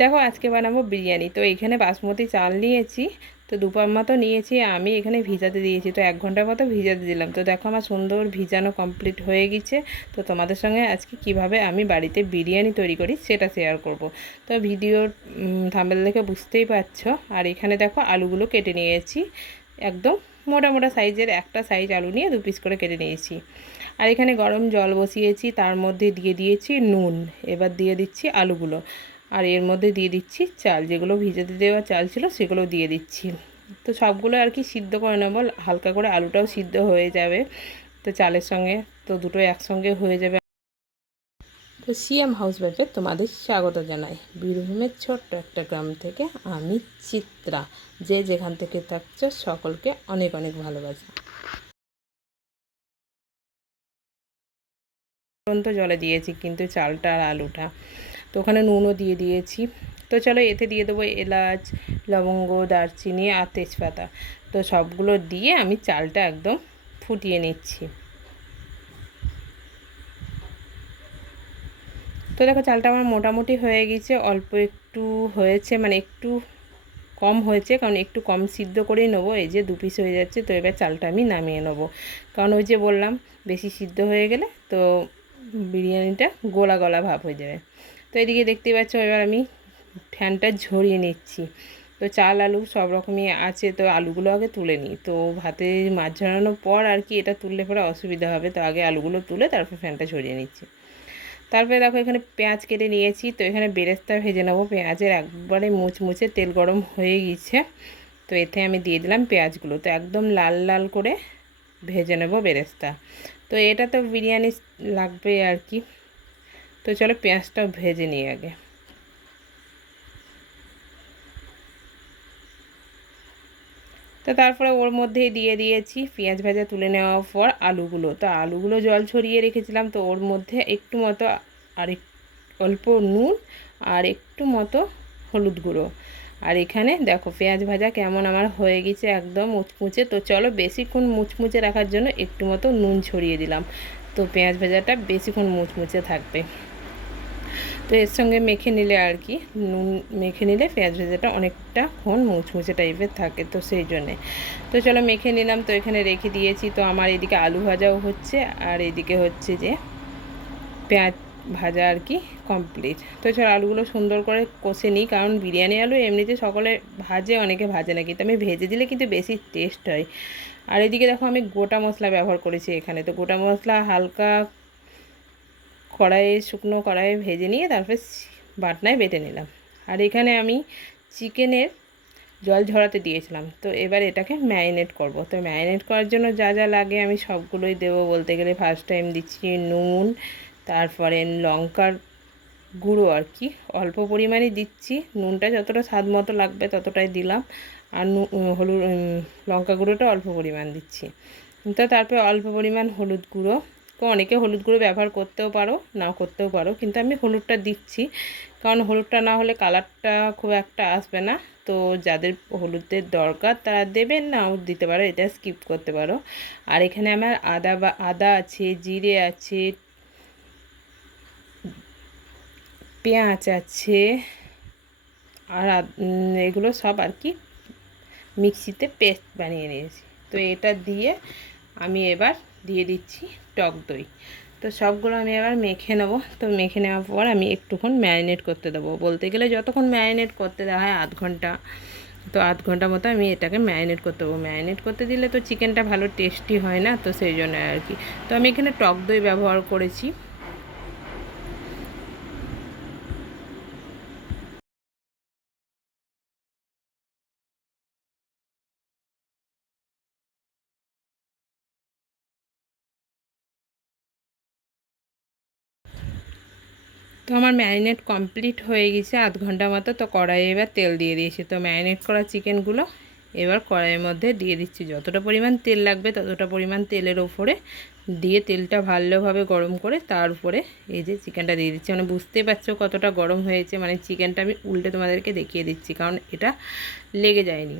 দেখো আজকে বানাবো বিরিয়ানি। তো এখানে বাসমতি চাল নিয়েছি, তো দুপার মতো নিয়েছি, আমি এখানে ভিজাতে দিয়েছি, তো 1 ঘন্টার মতো ভিজাতে দিলাম। তো দেখো আমার সুন্দর ভিজানো কমপ্লিট হয়ে গেছে। তো তোমাদের সঙ্গে আজকে কিভাবে আমি বাড়িতে বিরিয়ানি তৈরি করি সেটা শেয়ার করব। তো ভিডিওর থাম্বনেল দেখে বুঝতেই পারছো। আর এখানে দেখো আলুগুলো কেটে নিয়েছি, একদম মোটা মোটা সাইজের, একটা সাইজ আলু নিয়ে 2 পিস করে কেটে নিয়েছি। আর এখানে গরম জল বসিয়েছি, তার মধ্যে দিয়ে দিয়েছি নুন। এবার দিয়ে দিচ্ছি আলুগুলো, আর এর মধ্যে দিয়ে দিচ্ছি চাল, যেগুলো ভিজাতে দেওয়া চাল ছিল সেগুলো দিয়ে দিচ্ছি। তো সবগুলো আর কি সিদ্ধ করে নেবো হালকা করে, আলুটাও সিদ্ধ হয়ে যাবে তো চালের সঙ্গে, তো দুটোই একসঙ্গে হয়ে যাবে। তো সিএম হাউস ওয়াইফে তোমাদের স্বাগত জানাই বীরভূমের ছোট্ট একটা গ্রাম থেকে। আমি চিত্রা। যে যেখান থেকে থাকছো সকলকে অনেক অনেক ভালোবাসা। তো জলে দিয়েছি কিন্তু চালটা আর আলুটা, তো ওখানে নুনও দিয়ে দিয়েছি। তো চলো এতে দিয়ে দেবো এলাচ, লবঙ্গ, দারচিনি আর তেজপাতা। তো সবগুলো দিয়ে আমি চালটা একদম ফুটিয়ে নিচ্ছি। তো দেখো চালটা আমার মোটামুটি হয়ে গেছে, অল্প একটু হয়েছে, মানে একটু কম হয়েছে, কারণ একটু কম সিদ্ধ করেই নেবো। এই যে 2 পিস হয়ে যাচ্ছে, তো এবার চালটা আমি নামিয়ে নেবো, কারণ ওই যে বললাম বেশি সিদ্ধ হয়ে গেলে তো বিরিয়ানিটা গোলা গলা ভাব হয়ে যাবে। তো এদিকে দেখতেই পাচ্ছ এবার আমি ফ্যানটা ঝরিয়ে নিচ্ছি। তো চাল আলু সব রকমই আছে, তো আলুগুলো আগে তুলে নিই। তো ভাতে মাছ ঝরানোর পর আর কি এটা তুললে পরে অসুবিধা হবে, তো আগে আলুগুলো তুলে তারপর ফ্যানটা ঝরিয়ে নিচ্ছি। তারপরে দেখো এখানে পেঁয়াজ কেটে নিয়েছি, তো এখানে বেরেস্তা ভেজে নেবো। পেঁয়াজের একবারে মুচমুচে তেল গরম হয়ে গেছে, তো এতে আমি দিয়ে দিলাম পেঁয়াজগুলো। তো একদম লাল লাল করে ভেজে নেব বেরেস্তা। তো এটা তো বিরিয়ানি লাগবে আর কি। তো চলো পেঁয়াজটাও ভেজে নিই আগে। তো তারপরে ওর মধ্যেই দিয়ে দিয়েছি পেঁয়াজ ভাজা তুলে নেওয়ার পর আলুগুলো। তো আলুগুলো জল ছড়িয়ে রেখেছিলাম, তো ওর মধ্যে একটু মতো আর অল্প নুন আর একটু মতো হলুদ গুঁড়ো। আর এখানে দেখো পেঁয়াজ ভাজা কেমন আমার হয়ে গেছে, একদম মুচমুচে। তো চলো বেশিক্ষণ মুচমুচে রাখার জন্য একটু মতো নুন ছড়িয়ে দিলাম, তো পেঁয়াজ ভাজাটা বেশিক্ষণ মুচমুচে থাকবে। তো এর সঙ্গে মেখে নিলে আর কি, নুন মেখে নিলে পেঁয়াজ ভাজাটা অনেকটা ক্ষণ মুচমুচে টাইপের থাকে, তো সেই জন্যে। তো চলো মেখে নিলাম, তো এখানে রেখে দিয়েছি। তো আমার এদিকে আলু ভাজাও হচ্ছে, আর এদিকে হচ্ছে যে পেঁয়াজ ভাজা আর কি কমপ্লিট। তো চলো আলুগুলো সুন্দর করে কষে নিই, কারণ বিরিয়ানি আলু এমনিতে সকলে ভাজে, অনেকে ভাজে না, কিন্তু আমি ভেজে দিলে কিন্তু বেশি টেস্ট হয়। আর এদিকে দেখো আমি গোটা মশলা ব্যবহার করেছি এখানে। তো গোটা মশলা হালকা কড়াইয়ে, শুকনো কড়াইয়ে ভেজে নিয়ে তারপর বাটনায় বেটে নিলাম। আর এখানে আমি চিকেনের জল ঝরাতে দিয়েছিলাম, তো এবার এটাকে ম্যারিনেট করব। তো ম্যারিনেট করার জন্য যা যা লাগে আমি সবগুলোই দেবো বলতে গেলে। ফার্স্ট টাইম দিচ্ছি নুন, তারপরে লঙ্কার গুঁড়ো আর কি অল্প পরিমাণে দিচ্ছি, নুনটা যতটা স্বাদ মতো লাগবে ততটাই দিলাম। আর হলুদ লঙ্কা গুঁড়োটা অল্প পরিমাণ দিচ্ছি। তো তারপরে অল্প পরিমাণ হলুদ গুঁড়ো। তো অনেকে হলুদ গুঁড়ো ব্যবহার করতেও পারো, নাও করতেও পারো, কিন্তু আমি হলুদটা দিচ্ছি, কারণ হলুদটা না হলে কালারটা খুব একটা আসবে না। তো যাদের হলুদের দরকার তারা দেবেন, নাও দিতে পারো, এটা স্কিপ করতে পারো। আর এখানে আমার আদা আছে, জিরে আছে, পেঁয়াজ আছে, আর এগুলো সব আর কি মিক্সিতে পেস্ট বানিয়ে নিয়েছি। তো এটা দিয়ে আমি এবার দিয়ে দিচ্ছি টক দই। তো সবগুলো আমি এবার মেখে নেবো। তো মেখে নেওয়ার পর আমি একটুক্ষণ ম্যারিনেট করতে দেবো, বলতে গেলে যতক্ষণ ম্যারিনেট করতে দেওয়া হয় আধ ঘন্টা। তো আধ ঘন্টা মতো আমি এটাকে ম্যারিনেট করতে দেবো। ম্যারিনেট করতে দিলে তো চিকেনটা ভালো টেস্টি হয় না, তো সেই জন্য আর কি। তো আমি এখানে টক দই ব্যবহার করেছি। তো আমার ম্যারিনেট কমপ্লিট হয়ে গেছে আধ ঘন্টা মতো। তো কড়াইয়ে এবার তেল দিয়ে দিয়েছি। তো ম্যারিনেট করা চিকেনগুলো এবার কড়াইয়ের মধ্যে দিয়ে দিচ্ছি। যতটা পরিমাণ তেল লাগবে ততটা পরিমাণ তেলের ওপরে দিয়ে তেলটা ভালোভাবে গরম করে তার উপরে এই যে চিকেনটা দিয়ে দিচ্ছি। মানে বুঝতে পারছো কতটা গরম হয়েছে, মানে চিকেনটা আমি উল্টে তোমাদেরকে দেখিয়ে দিচ্ছি, কারণ এটা লেগে যায়নি।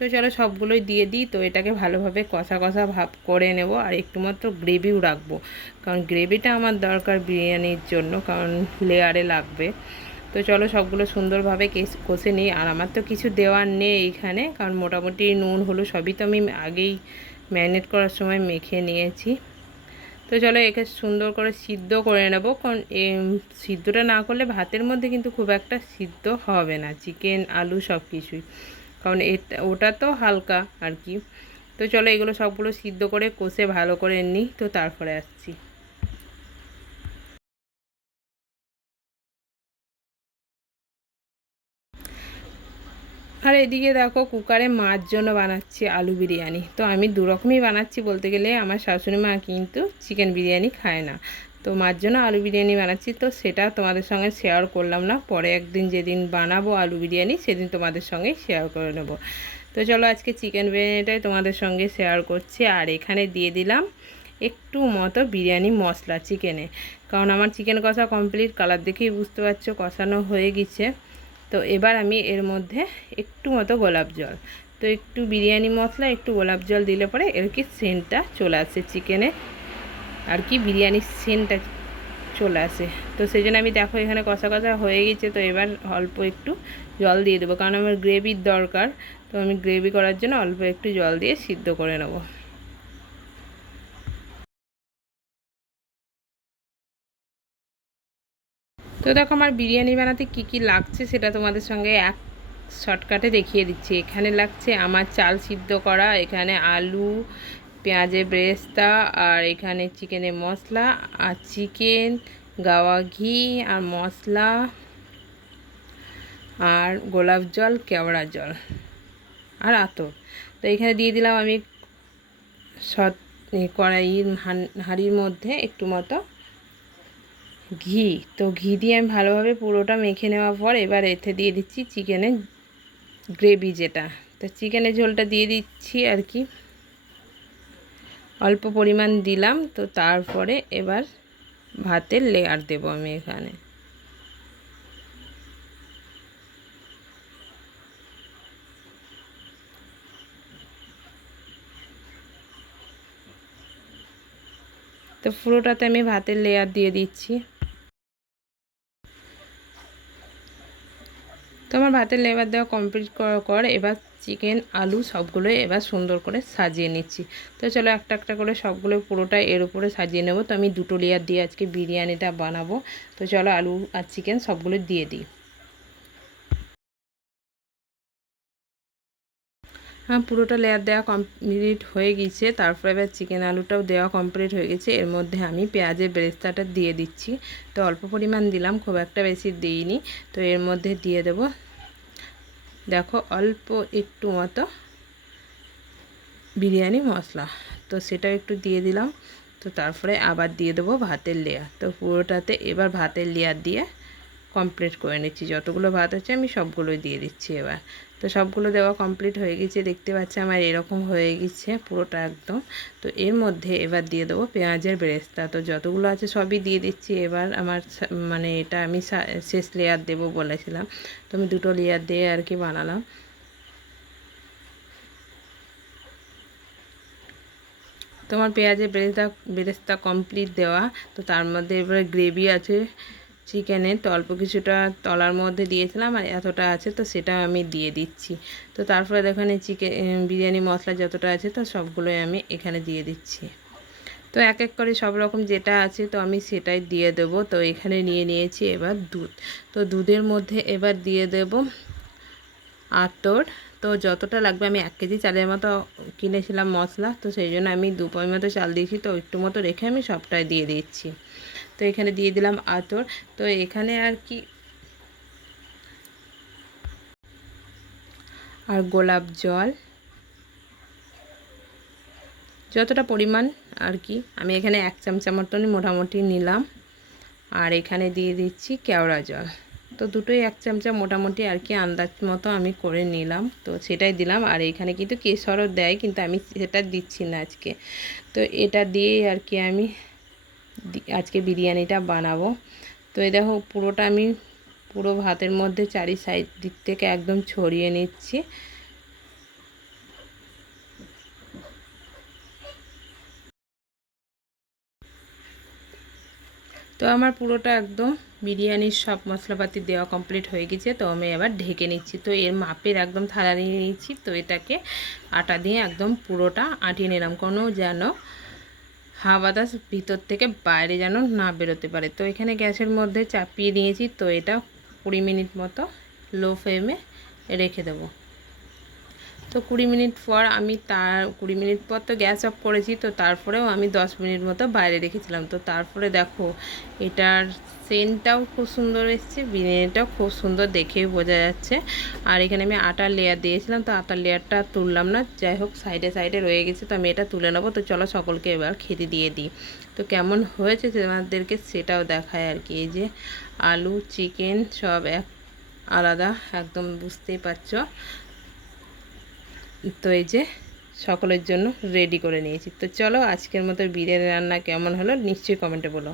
তো চলো সবগুলোই দিয়ে দিই। তো এটাকে ভালোভাবে কষা কষা ভাব করে নেব, আর একটু মাত্র গ্রেভিও রাখবো, কারণ গ্রেভিটা আমার দরকার বিরিয়ানির জন্য, কারণ লেয়ারে লাগবে। তো তো চলো সবগুলো সুন্দরভাবে কষে নিই। আর আমার তো কিছু দেওয়ার নেই এখানে, কারণ মোটামুটি নুন হলুদ সবই তো আমি আগেই ম্যারিনেট করার সময় মেখে নিয়েছি। তো চলো একে সুন্দর করে সিদ্ধ করে নেব, কারণ সিদ্ধটা না করলে ভাতের মধ্যে কিন্তু খুব একটা সিদ্ধ হবে না চিকেন আলু সব কিছুই, কারণ ওটা তো হালকা আর কি। তো চলো এগুলো সবগুলো সিদ্ধ করে কষে ভালো করে নিই, তো তারপরে আসছি। আর এদিকে দেখো কুকারে মার জন্য বানাচ্ছি আলু বিরিয়ানি। তো আমি দু রকমই বানাচ্ছি বলতে গেলে, আমার শাশুড়ি মা কিন্তু চিকেন বিরিয়ানি খায় না, তো মার জন্য আলু বিরিয়ানি বানাচ্ছি। তো সেটা তোমাদের সঙ্গে শেয়ার করলাম না, পরে একদিন যেদিন বানাবো আলু বিরিয়ানি সেদিন তোমাদের সঙ্গে শেয়ার করে নেব। তো চলো আজকে চিকেন বিরিয়ানিটাই তোমাদের সঙ্গে শেয়ার করছি। আর এখানে দিয়ে দিলাম একটু মতো বিরিয়ানি মশলা চিকেনে, কারণ আমার চিকেন কষা কমপ্লিট, কালার দেখেই বুঝতে পারছো কষানো হয়ে গেছে। তো এবার আমি এর মধ্যে একটু মতো গোলাপ জল, তো একটু বিরিয়ানি মশলা একটু গোলাপ জল দিলে পরে এর কি সেন্টটা চলে আসে চিকেনে, আর কি বিরিয়ানির সেন্টটা চলে আসে। তো সেই জন্য আমি দেখো এখানে কষা কষা হয়ে গেছে। তো এবার অল্প একটু জল দিয়ে দেবো, কারণ আমার গ্রেভির দরকার। তো আমি গ্রেভি করার জন্য অল্প একটু জল দিয়ে সিদ্ধ করে নেব। তো দেখো আমার বিরিয়ানি বানাতে কি কি লাগছে সেটা তোমাদের সঙ্গে এক শর্টকাটে দেখিয়ে দিচ্ছি। এখানে লাগছে আমার চাল সিদ্ধ করা, এখানে আলু, পেঁয়াজের বেরেস্তা, আর এখানে চিকেনের মশলা, আর চিকেন, গাওয়া ঘি, আর মশলা, আর গোলাপ জল, কেওড়া জল, আর আতর। তো এখানে দিয়ে দিলাম আমি কড়াইয়ের হাঁড়ির মধ্যে একটু মতো ঘি। তো ঘি দিয়ে আমি ভালোভাবে পুরোটা মেখে নেওয়ার পর এবার এতে দিয়ে দিচ্ছি চিকেনের গ্রেভি যেটা। তো চিকেনের ঝোলটা দিয়ে দিচ্ছি আর কি, অল্প পরিমাণ দিলাম। তো তারপরে এবার ভাতের লেয়ার দেব আমি এখানে। তো পুরোটাতে আমি ভাতের লেয়ার দিয়ে দিচ্ছি। তো আমার ভাতের লেয়ার দেওয়া কমপ্লিট করার পর এবার চিকেন আলু সবগুলো এবার সুন্দর করে সাজিয়ে নিচ্ছি। তো চলো একটা একটা করে সবগুলো পুরোটা এর উপরে সাজিয়ে নেব। তো আমি দুটো লেয়ার দিয়ে আজকে বিরিয়ানিটা বানাবো। তো চলো আলু আর চিকেন সবগুলো দিয়ে দিই। হ্যাঁ, পুরোটা লেয়ার দেওয়া কমপ্লিট হয়ে গেছে। তারপরে এবার চিকেন আলুটাও দেওয়া কমপ্লিট হয়ে গেছে। এর মধ্যে আমি পেঁয়াজের বেরেস্তাটা দিয়ে দিচ্ছি। তো অল্প পরিমাণ দিলাম, খুব একটা বেশি দিইনি। তো এর মধ্যে দিয়ে দেব দেখো অল্প একটু মতো বিরিয়ানি মশলা, তো সেটাও একটু দিয়ে দিলাম। তো তারপরে আবার দিয়ে দেবো ভাতের লেয়ার। তো পুরোটাতে এবার ভাতের লেয়ার দিয়ে কমপ্লিট করে নিচ্ছি। যতগুলো ভাত আছে আমি সবগুলোই দিয়ে দিচ্ছি এবার। তো সবগুলো দেওয়া কমপ্লিট হয়ে গেছে, দেখতে পাচ্ছি আমার এরকম হয়ে গেছে পুরোটা একদম। তো এর মধ্যে এবার দিয়ে দেবো পেঁয়াজের বেরেস্তা। তো যতগুলো আছে সবই দিয়ে দিচ্ছি। এবার আমার মানে এটা আমি শেষ লেয়ার দেবো বলেছিলাম, তো আমি দুটো লেয়ার দিয়ে আর কি বানালাম। তোমার পেঁয়াজের বেরেস্তা কমপ্লিট দেওয়া। তো তার মধ্যে এবারে গ্রেভি আছে চিকেনের, তো অল্প কিছুটা তলার মধ্যে দিয়েছিলাম আর এতটা আছে, তো সেটা আমি দিয়ে দিচ্ছি। তো তারপরে দেখেন চিকেন বিরিয়ানি মশলা যতটা আছে তো সবগুলোই আমি এখানে দিয়ে দিচ্ছি। তো এক এক করে সব রকম যেটা আছে তো আমি সেটাই দিয়ে দেব। তো এখানে নিয়ে নিয়েছি এবার দুধ। তো দুধের মধ্যে এবার দিয়ে দেব আতর। তো যতটা লাগবে, আমি 1 কেজি চালের মতো কিনেছিলাম মশলা, তো সেই জন্য আমি 2 পয় মতো চাল দিয়েছি। তো একটু মতো রেখে আমি সবটাই দিয়ে দিচ্ছি। তো এখানে দিয়ে দিলাম আতর। তো এখানে আর কি আর গোলাপ জল যতটা পরিমাণ আর কি, আমি এখানে 1 চামচা মতনই মোটামুটি নিলাম। আর এখানে দিয়ে দিচ্ছি কেওড়া জল। তো দুটোই 1 চামচা মোটামুটি আর কি আন্দাজ মতো আমি করে নিলাম, তো সেটাই দিলাম। আর এখানে কিন্তু কেশরও দেয়, কিন্তু আমি সেটা দিচ্ছি না আজকে। তো এটা দিয়েই আর কি আমি আজকে বিরিয়ানিটা বানাবো। তো এই দেখো পুরোটা আমি পুরো ভাতের মধ্যে চারি সাইড দিক থেকে একদম ছড়িয়ে নিচ্ছি। তো আমার পুরোটা একদম বিরিয়ানির সব মশলাপাতি দেওয়া কমপ্লিট হয়ে গেছে। তো আমি এবার ঢেকে নিচ্ছি। তো এর মাপের একদম থালা নিয়ে নিচ্ছি। তো এটাকে আটা দিয়ে একদম পুরোটা আটিয়ে নিলাম, কোনো যেন হাওয়া বাতাস ভিতর থেকে বাইরে যেন না বেরোতে পারে। তো এখানে গ্যাসের মধ্যে চাপিয়ে দিয়েছি। তো এটা 20 মিনিট মতো লো ফ্লেমে রেখে দেবো। তো 20 মিনিট পর আমি 20 মিনিট পর তো গ্যাস অফ করেছি। তো তারপরেও আমি 10 মিনিট মতো বাইরে রেখেছিলাম। তো তারপরে দেখো এটার সেন্টটাও খুব সুন্দর এসছে, বিরিয়ানিটাও খুব সুন্দর দেখেই বোঝা যাচ্ছে। আর এখানে আমি আটার লেয়ার দিয়েছিলাম, তো আটার লেয়ারটা তুললাম না, যাই হোক সাইডে সাইডে রয়ে গেছে। তো আমি এটা তুলে নেবো। তো চলো সকলকে এবার খেতে দিয়ে দিই। তো কেমন হয়েছে তোমাদেরকে সেটাও দেখায় আর কি। এই যে আলু চিকেন সব আলাদা একদম বুঝতেই পারছো। তো এই যে সকলের জন্য রেডি করে নিয়েছি। তো চলো আজকের মতো বিরিয়ানি রান্না কেমন হলো নিশ্চয়ই কমেন্টে বলো।